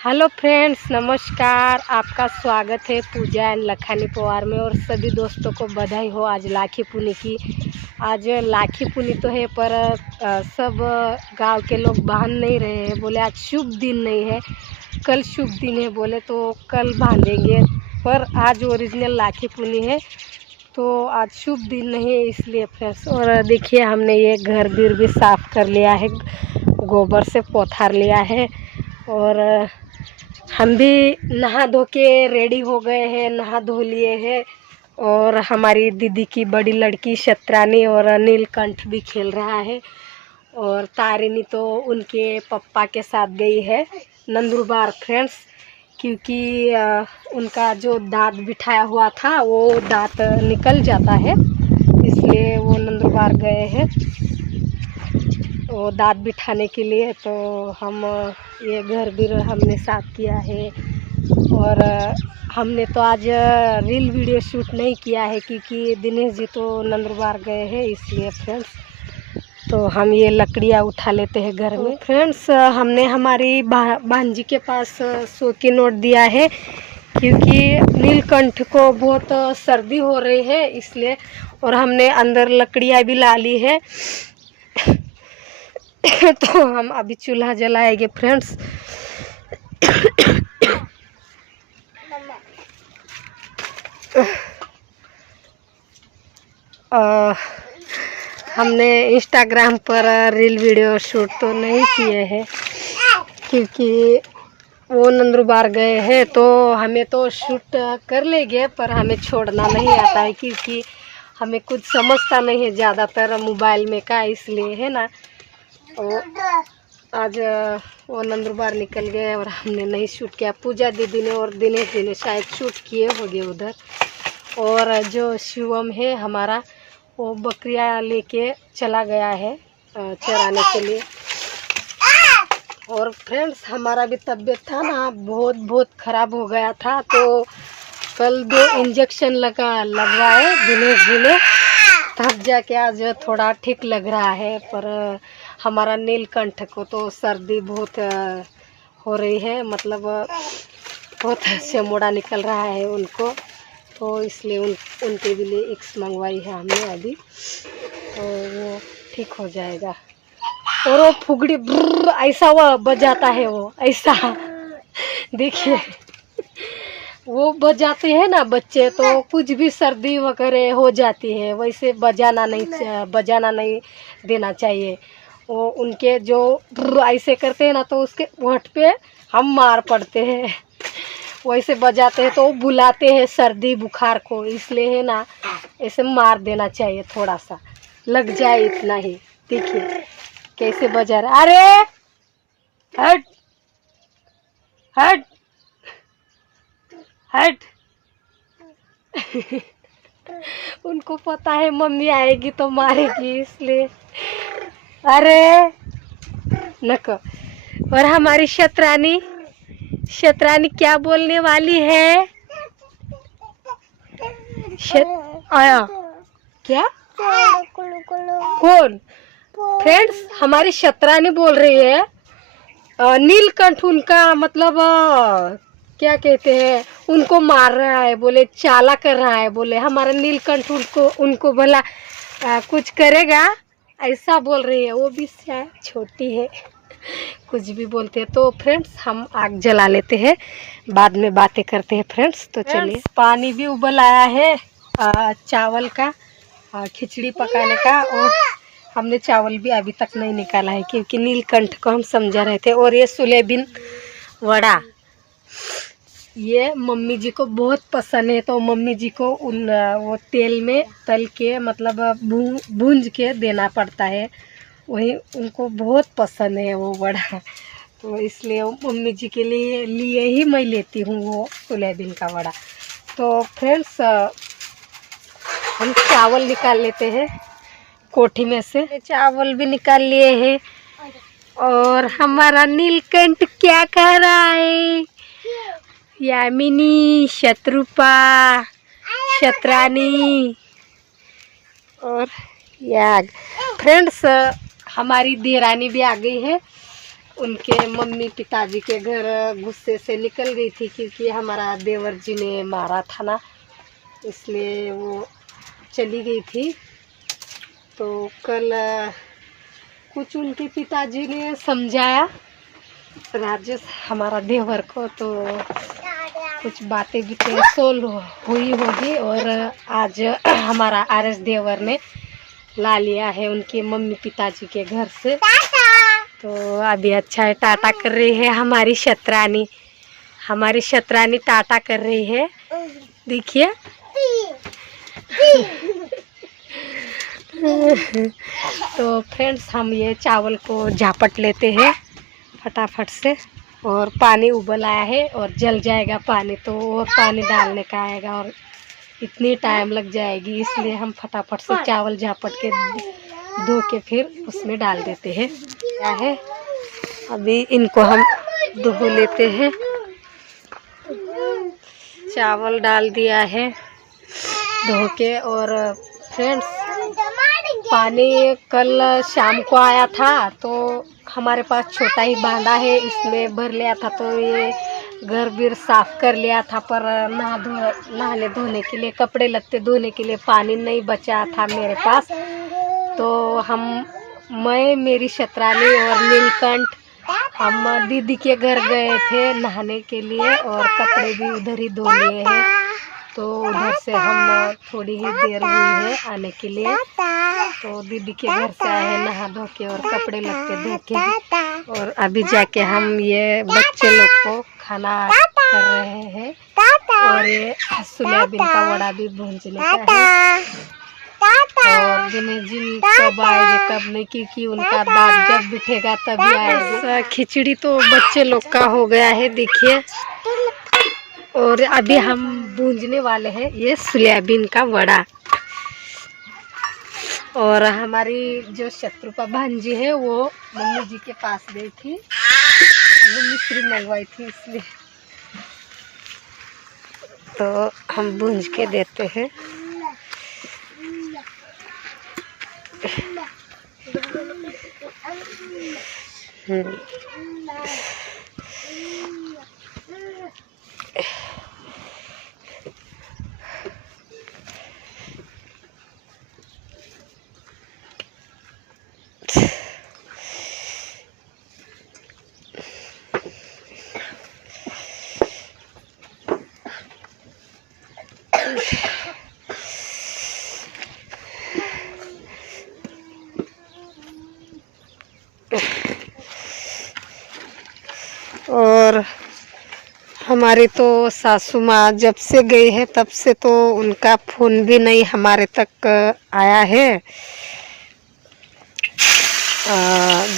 Hello friends, नमस्कार। आपका स्वागत है पूजा एंड लखानी पवार में। और सभी दोस्तों को बधाई हो आज लाखी पुनी की। आज लाखी पुनी तो है पर सब गांव के लोग बांध नहीं रहे हैं। बोले आज शुभ दिन नहीं है, कल शुभ दिन है बोले तो कल बांधेंगे, पर आज ओरिजिनल लाखी पुनी है तो आज शुभ दिन नहीं है इसलिए फ्रेंड्स। और देखिए हमने ये घर बीर भी साफ़ कर लिया है, गोबर से पोथार लिया है। और हम भी नहा धो के रेडी हो गए हैं, नहा धो लिए हैं। और हमारी दीदी की बड़ी लड़की शतरानी और नीलकंठ भी खेल रहा है। और तारिनी तो उनके पप्पा के साथ गई है नंदुरबार फ्रेंड्स, क्योंकि उनका जो दांत बिठाया हुआ था वो दांत निकल जाता है, इसलिए वो नंदुरबार गए हैं वो दांत बिठाने के लिए। तो हम ये घर भी हमने साफ़ किया है। और हमने तो आज रील वीडियो शूट नहीं किया है क्योंकि दिनेश जी तो नंदुरबार गए हैं इसलिए फ्रेंड्स। तो हम ये लकड़ियाँ उठा लेते हैं घर में फ्रेंड्स। हमने हमारी भांजी के पास 100 की नोट दिया है क्योंकि नीलकंठ को बहुत सर्दी हो रही है इसलिए। और हमने अंदर लकड़ियाँ भी ला ली है तो हम अभी चूल्हा जलाएंगे फ्रेंड्स। हमने इंस्टाग्राम पर रील वीडियो शूट तो नहीं किए हैं क्योंकि वो नंदुरबार गए हैं। तो हमें तो शूट कर लेंगे पर हमें छोड़ना नहीं आता है क्योंकि हमें कुछ समझता नहीं है ज़्यादातर मोबाइल में का, इसलिए है ना। तो आज वो नंदुरबार निकल गए और हमने नहीं शूट किया। पूजा दीदी ने और दिनेश जी ने शायद शूट किए होंगे उधर। और जो शिवम है हमारा वो बकरियां लेके चला गया है चराने के लिए। और फ्रेंड्स हमारा भी तबीयत था ना बहुत ख़राब हो गया था, तो कल 2 इंजेक्शन लगवाए दिनेश जी ने, तब जाके आज थोड़ा ठीक लग रहा है। पर हमारा नीलकंठ को तो सर्दी बहुत हो रही है, मतलब बहुत से मोड़ा निकल रहा है उनको, तो इसलिए उनके भी लिए एक्स मंगवाई है हमने अभी, और वो ठीक हो जाएगा। और वो फुगड़ी ऐसा वो बजाता है, वो ऐसा देखिए वो बजाते हैं ना बच्चे, तो कुछ भी सर्दी वगैरह हो जाती है, वैसे बजाना नहीं देना चाहिए। वो उनके जो ऐसे करते हैं ना तो उसके वोट पे हम मार पड़ते हैं, वैसे बजाते हैं तो बुलाते हैं सर्दी बुखार को, इसलिए है ना ऐसे मार देना चाहिए, थोड़ा सा लग जाए इतना ही। देखिए कैसे बजा रहा, अरे हट हट हट उनको पता है मम्मी आएगी तो मारेगी इसलिए, अरे नको। और हमारी शतरानी क्या बोलने वाली है? आया क्या? कौन? फ्रेंड्स हमारी शतरानी बोल रही है नीलकंठ उनका मतलब क्या कहते हैं, उनको मार रहा है, बोले चाला कर रहा है, बोले हमारा नीलकंठ उनको भला कुछ करेगा, ऐसा बोल रही है। वो भी शायद छोटी है, कुछ भी बोलते हैं। तो फ्रेंड्स हम आग जला लेते हैं, बाद में बातें करते हैं फ्रेंड्स। तो चलिए, पानी भी उबल आया है चावल का खिचड़ी पकाने का, और हमने चावल भी अभी तक नहीं निकाला है क्योंकि नीलकंठ को हम समझा रहे थे। और ये सोयाबीन वड़ा ये मम्मी जी को बहुत पसंद है, तो मम्मी जी को वो तेल में तल के मतलब भूंज के देना पड़ता है, वही उनको बहुत पसंद है वो वड़ा, तो इसलिए मम्मी जी के लिए ही मैं लेती हूँ वो सोयाबीन का वड़ा। तो फ्रेंड्स हम चावल निकाल लेते हैं कोठी में से, चावल भी निकाल लिए हैं। और हमारा नीलकंठ क्या कर रहा है? यामिनी, शत्रुपा, शतरानी और याग। फ्रेंड्स हमारी देरानी भी आ गई है, उनके मम्मी पिताजी के घर गुस्से से निकल गई थी, क्योंकि हमारा देवर जी ने मारा था ना, इसलिए वो चली गई थी। तो कल कुछ उनके पिताजी ने समझाया राजेश हमारा देवर को, तो कुछ बातें भी सोल्व हुई होगी। और आज हमारा आरएस देवर ने ला लिया है उनके मम्मी पिताजी के घर से। तो अभी अच्छा है, टाटा कर रही है हमारी शतरानी। हमारी शतरानी टाटा कर रही है, देखिए। तो फ्रेंड्स, हम ये चावल को झापट लेते हैं फटाफट से। और पानी उबल आया है और जल जाएगा पानी, तो और पानी डालने का आएगा और इतनी टाइम लग जाएगी, इसलिए हम फटाफट से चावल झापट के धो के फिर उसमें डाल देते हैं। क्या है, अभी इनको हम धो लेते हैं। चावल डाल दिया है धो के। और फ्रेंड्स, पानी कल शाम को आया था, तो हमारे पास छोटा ही बांधा है, इसमें भर लिया था। तो ये घर बीर साफ कर लिया था, पर नहाने धोने के लिए, कपड़े लत्ते धोने के लिए पानी नहीं बचा था मेरे पास। तो मैं, मेरी शतरानी और नीलकंठ, हम दीदी के घर गए थे नहाने के लिए और कपड़े भी उधर ही धो लिए हैं। तो उधर से हम थोड़ी ही देर हुई है आने के लिए। तो दीदी के घर से आए हैं नहा धो के और कपड़े लत्ते धो के। और अभी जाके हम ये बच्चे लोग को खाना कर रहे हैं। और ये सोयाबीन का वड़ा भी भूंजने का है। और दिनेश जी कब आएंगे कब नहीं, क्योंकि उनका बाप जब बिठेगा तभी आएंगे। खिचड़ी तो बच्चे लोग का हो गया है, देखिए। और अभी हम भूंजने वाले हैं ये सोयाबीन का वड़ा। और हमारी जो शत्रुपा भांजी है वो मम्मी जी के पास गई थी, वो मिश्री मंगवाई थी, इसलिए तो हम भूंज के देते हैं। और हमारी तो सासू माँ जब से गई है तब से तो उनका फ़ोन भी नहीं हमारे तक आया है।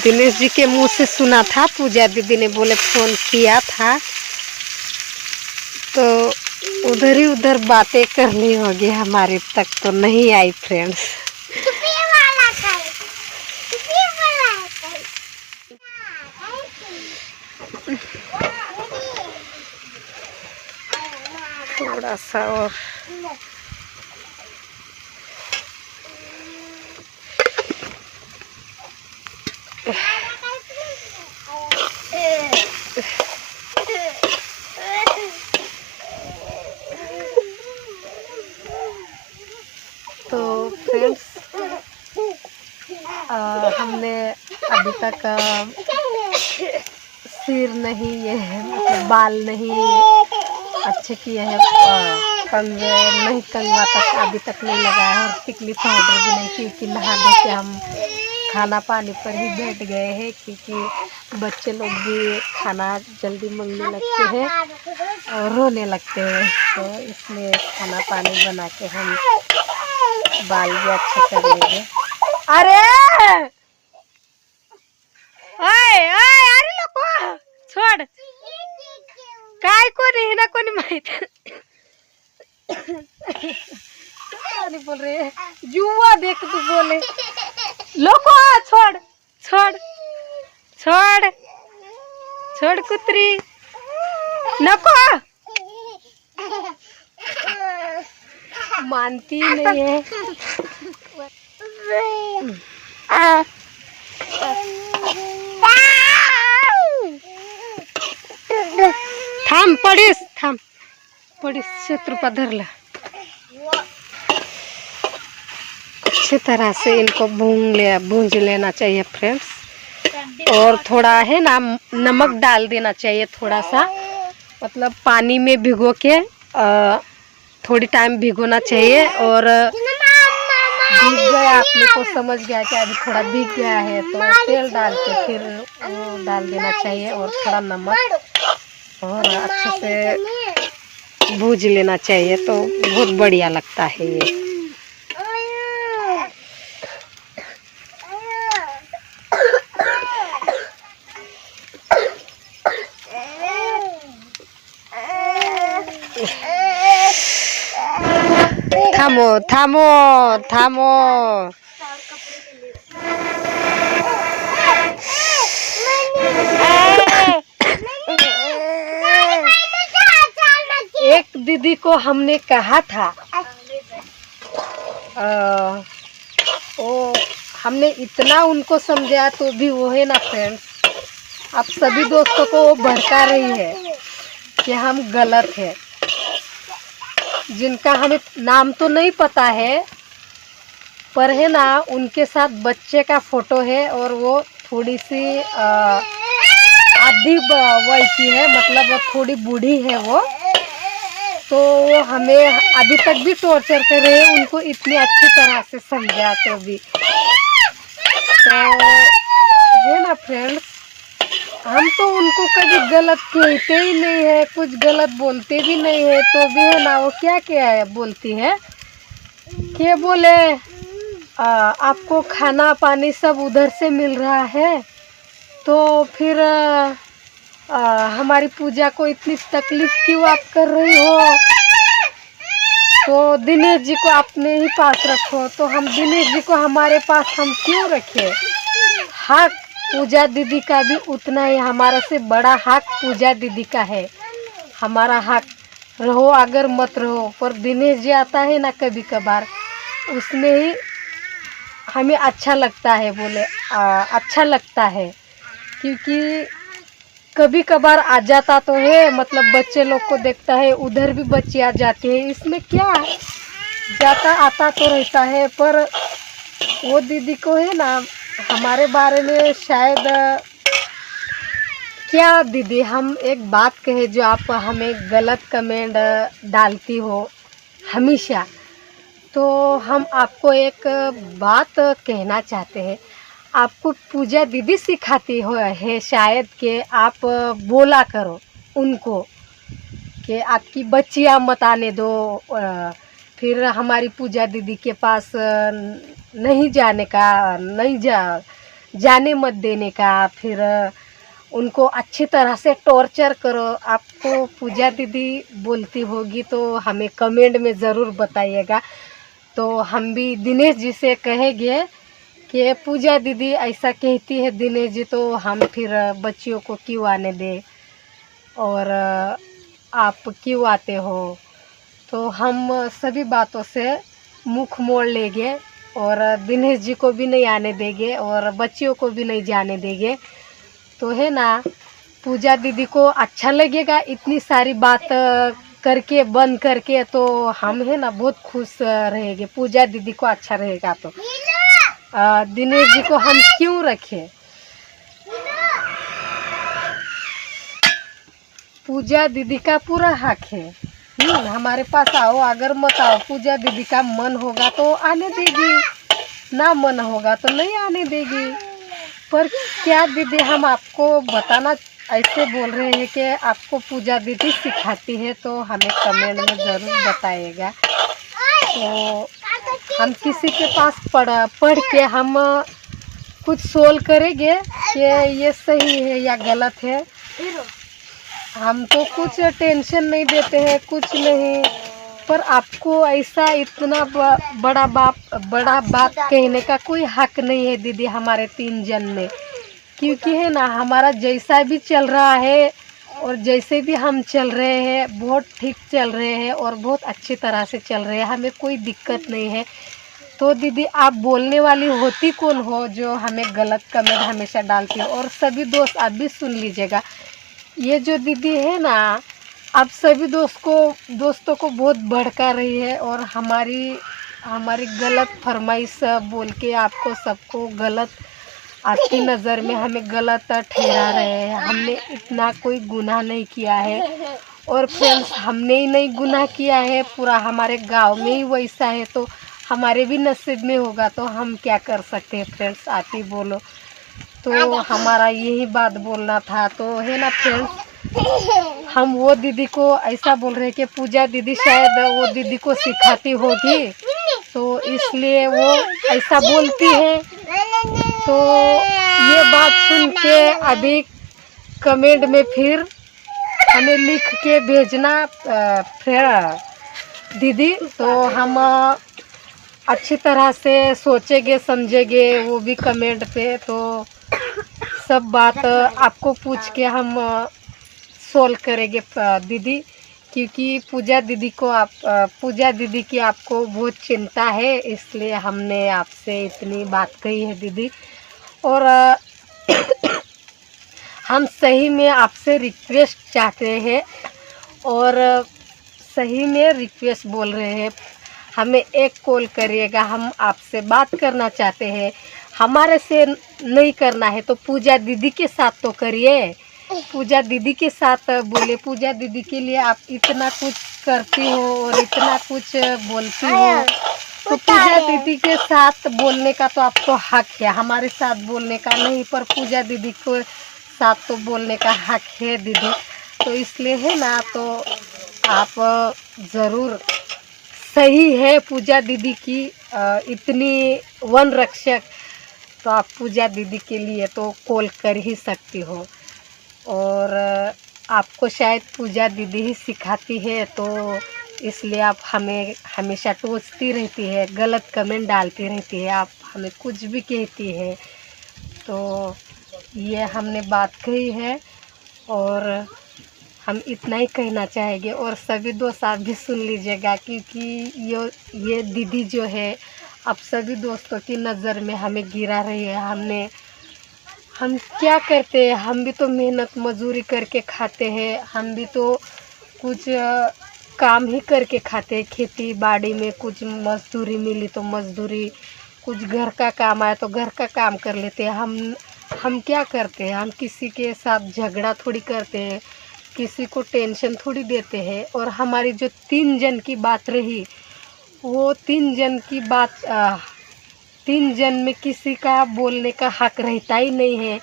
दिनेश जी के मुंह से सुना था, पूजा दीदी ने बोले फ़ोन किया था, तो उधर ही उधर बातें करनी होगी, हमारे तक तो नहीं आई फ्रेंड्स। थोड़ा सा और तो फ्रेंड्स, हमने अभी तक सिर नहीं, ये है मतलब बाल नहीं अच्छे किए हैं, कंघ नहीं, कंघा तक अभी तक नहीं लगाया है, और टिकली पाउडर भी नहीं, क्योंकि नहा धो के हम खाना पानी पर ही बैठ गए हैं, क्योंकि बच्चे लोग भी खाना जल्दी मांगने लगते हैं और रोने लगते हैं। तो इसलिए खाना पानी बना के हम बाल भी अच्छे कर लेंगे। अरे ओए ओए, अरे लोगो छोड़, काय कोणी ना कोणी माहित नहीं बोल रहे हैं, जुआ देख तू बोले लोगो, छोड़ छोड़ छोड़ छोड़ कुतरी, नको, मानती नहीं है। थाम पड़िस, थाम पड़िस, क्षेत्र पर धर ला। अच्छी तरह से इनको भूंज लेना चाहिए फ्रेंड्स। और थोड़ा है ना नमक डाल देना चाहिए थोड़ा सा, मतलब पानी में भिगो के थोड़ी टाइम भिगोना चाहिए। और भीग गया, आपने को समझ गया कि अभी थोड़ा भीग गया है तो तेल डाल के फिर वो डाल देना चाहिए और थोड़ा नमक, और अच्छे से भूज लेना चाहिए तो बहुत बढ़िया लगता है ये। थामो थामो थामो। एक दीदी को हमने कहा था, वो हमने इतना उनको समझाया तो भी वो है ना फ्रेंड्स, आप सभी दोस्तों को वो भड़का रही है कि हम गलत है। जिनका हमें नाम तो नहीं पता है, पर है ना उनके साथ बच्चे का फोटो है और वो थोड़ी सी आधी वय की है, मतलब थोड़ी बूढ़ी है वो। तो वो हमें अभी तक भी टॉर्चर कर रहे हैं, उनको इतनी अच्छी तरह से समझाते भी। तो है ना फ्रेंड्स, हम तो उनको कभी गलत कहते ही नहीं है, कुछ गलत बोलते भी नहीं है, तो भी है ना वो क्या क्या है बोलती है कि बोले आपको खाना पानी सब उधर से मिल रहा है, तो फिर हमारी पूजा को इतनी तकलीफ क्यों आप कर रही हो, तो दिनेश जी को अपने ही पास रखो। तो हम दिनेश जी को हमारे पास हम क्यों रखें? हक पूजा दीदी का भी उतना ही, हमारा से बड़ा हक पूजा दीदी का है। हमारा हक रहो अगर मत रहो, पर दिनेश जी आता है ना कभी कभार, उसमें ही हमें अच्छा लगता है, बोले अच्छा लगता है, क्योंकि कभी कभार आ जाता तो है, मतलब बच्चे लोग को देखता है, उधर भी बच्चे आ जाते हैं, इसमें क्या जाता आता तो रहता है। पर वो दीदी को है ना हमारे बारे में शायद क्या दीदी, हम एक बात कहे जो आप हमें गलत कमेंट डालती हो हमेशा, तो हम आपको एक बात कहना चाहते हैं। आपको पूजा दीदी सिखाती हो है शायद कि आप बोला करो उनको कि आपकी बच्चियाँ मत आने दो, फिर हमारी पूजा दीदी के पास नहीं जाने का, नहीं जाने मत देने का, फिर उनको अच्छी तरह से टॉर्चर करो। आपको पूजा दीदी बोलती होगी तो हमें कमेंट में ज़रूर बताइएगा, तो हम भी दिनेश जी से कहेंगे कि पूजा दीदी ऐसा कहती है दिनेश जी, तो हम फिर बच्चियों को क्यों आने दें और आप क्यों आते हो। तो हम सभी बातों से मुख मोड़ लेंगे और दिनेश जी को भी नहीं आने देंगे और बच्चियों को भी नहीं जाने देंगे। तो है ना पूजा दीदी को अच्छा लगेगा इतनी सारी बात करके बंद करके, तो हम है ना बहुत खुश रहेंगे। पूजा दीदी को अच्छा रहेगा तो दिनेश जी को हम क्यों रखें। पूजा दीदी का पूरा हक है, हमारे पास आओ अगर मत आओ, पूजा दीदी का मन होगा तो आने देगी, ना मन होगा तो नहीं आने देगी। पर क्या दीदी, हम आपको बताना ऐसे बोल रहे हैं कि आपको पूजा दीदी सिखाती है, तो हमें कमेंट में ज़रूर बताइएगा। तो हम किसी के पास पढ़ के हम कुछ सोल्व करेंगे कि ये सही है या गलत है। हम तो कुछ टेंशन नहीं देते हैं, कुछ नहीं। पर आपको ऐसा इतना बड़ा बात कहने का कोई हक नहीं है दीदी हमारे 3 जन में, क्योंकि है ना हमारा जैसा भी चल रहा है और जैसे भी हम चल रहे हैं बहुत ठीक चल रहे हैं और बहुत अच्छी तरह से चल रहे हैं, हमें कोई दिक्कत नहीं है। तो दीदी आप बोलने वाली होती कौन हो जो हमें गलत कमेंट हमेशा डालती हो। और सभी दोस्त आप भी सुन लीजिएगा, ये जो दीदी है ना आप सभी दोस्तों को बहुत भड़का रही है और हमारी गलत फरमाइश बोल के आपको सबको गलत, आपकी नज़र में हमें गलत ठहरा रहे हैं। हमने इतना कोई गुनाह नहीं किया है। और फ्रेंड्स, हमने ही नहीं गुनाह किया है, पूरा हमारे गांव में ही वैसा है, तो हमारे भी नसीब में होगा तो हम क्या कर सकते हैं। फ्रेंड्स, आप ही बोलो। तो हमारा यही बात बोलना था, तो है ना फ्रेंड्स। हम वो दीदी को ऐसा बोल रहे हैं कि पूजा दीदी शायद वो दीदी को सिखाती होगी, तो इसलिए वो ऐसा बोलती है। तो ये बात सुन के अभी कमेंट में फिर हमें लिख के भेजना फिर दीदी, तो हम अच्छी तरह से सोचेंगे समझेंगे वो भी कमेंट पे, तो सब बात आपको पूछ के हम सोल्व करेंगे दीदी, क्योंकि पूजा दीदी की आपको बहुत चिंता है, इसलिए हमने आपसे इतनी बात कही है दीदी। और हम सही में आपसे रिक्वेस्ट चाहते हैं और सही में रिक्वेस्ट बोल रहे हैं, हमें एक कॉल करिएगा, हम आपसे बात करना चाहते हैं। हमारे से नहीं करना है तो पूजा दीदी के साथ तो करिए। पूजा दीदी के साथ बोले, पूजा दीदी के लिए आप इतना कुछ करती हो और इतना कुछ बोलती हो, तो पूजा दीदी के साथ बोलने का तो आपको हक है, हमारे साथ बोलने का नहीं, पर पूजा दीदी को साथ तो बोलने का हक है दीदी। तो इसलिए है ना, तो आप ज़रूर, सही है पूजा दीदी की इतनी वन रक्षक, तो आप पूजा दीदी के लिए तो कॉल कर ही सकती हो। और आपको शायद पूजा दीदी ही सिखाती है, तो इसलिए आप हमें हमेशा टोचती रहती है, गलत कमेंट डालती रहती है, आप हमें कुछ भी कहती है। तो ये हमने बात कही है और हम इतना ही कहना चाहेंगे। और सभी दोस्त आप भी सुन लीजिएगा, क्योंकि ये दीदी जो है अब सभी दोस्तों की नज़र में हमें गिरा रही है। हम क्या करते हैं, हम भी तो मेहनत मजदूरी करके खाते हैं, हम भी तो कुछ काम ही करके खाते हैं। खेती बाड़ी में कुछ मजदूरी मिली तो मजदूरी, कुछ घर का काम आया तो घर का काम कर लेते हैं। हम क्या करते हैं, हम किसी के साथ झगड़ा थोड़ी करते हैं, किसी को टेंशन थोड़ी देते हैं। और हमारी जो 3 जन की बात रही, वो 3 जन की बात 3 जन में किसी का बोलने का हक रहता ही नहीं है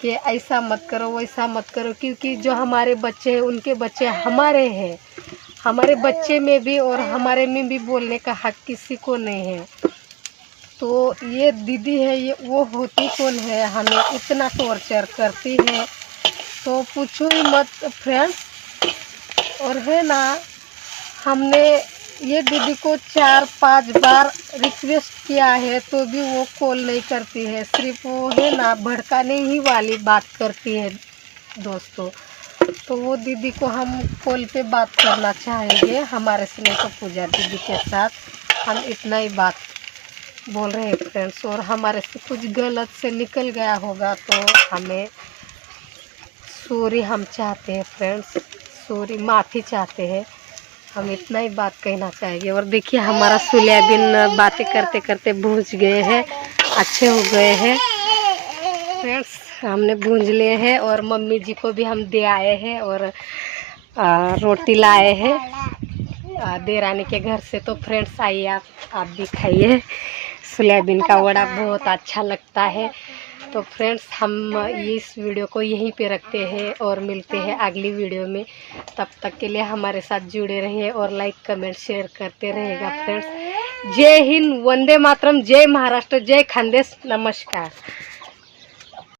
कि ऐसा मत करो वैसा मत करो, क्योंकि जो हमारे बच्चे हैं उनके बच्चे हमारे हैं, हमारे बच्चे में भी और हमारे में भी बोलने का हक किसी को नहीं है। तो ये दीदी है, ये वो होती कौन है, हमें इतना टॉर्चर करती है तो पूछो ही मत फ्रेंड्स। और है ना, हमने ये दीदी को 4-5 बार रिक्वेस्ट किया है तो भी वो कॉल नहीं करती है, सिर्फ वो है ना भड़काने ही वाली बात करती है दोस्तों। तो वो दीदी को हम कॉल पे बात करना चाहेंगे, हमारे से नहीं तो पूजा दीदी के साथ हम इतना ही बात बोल रहे हैं फ्रेंड्स। और हमारे से कुछ गलत से निकल गया होगा तो हमें सॉरी हम चाहते हैं फ्रेंड्स, सॉरी, माफ़ी चाहते हैं, हम इतना ही बात कहना चाहेंगे। और देखिए हमारा सोयाबीन बातें करते करते भूंज गए हैं, अच्छे हो गए हैं फ्रेंड्स, हमने भूंज लिए हैं। और मम्मी जी को भी हम दे आए हैं और रोटी लाए हैं देरानी के घर से। तो फ्रेंड्स आइए आप भी खाइए, सोयाबीन का वड़ा बहुत अच्छा लगता है। तो फ्रेंड्स हम इस वीडियो को यहीं पे रखते हैं और मिलते हैं अगली वीडियो में। तब तक के लिए हमारे साथ जुड़े रहिए और लाइक कमेंट शेयर करते रहेगा फ्रेंड्स। जय हिंद, वंदे मातरम, जय महाराष्ट्र, जय खानदेश, नमस्कार।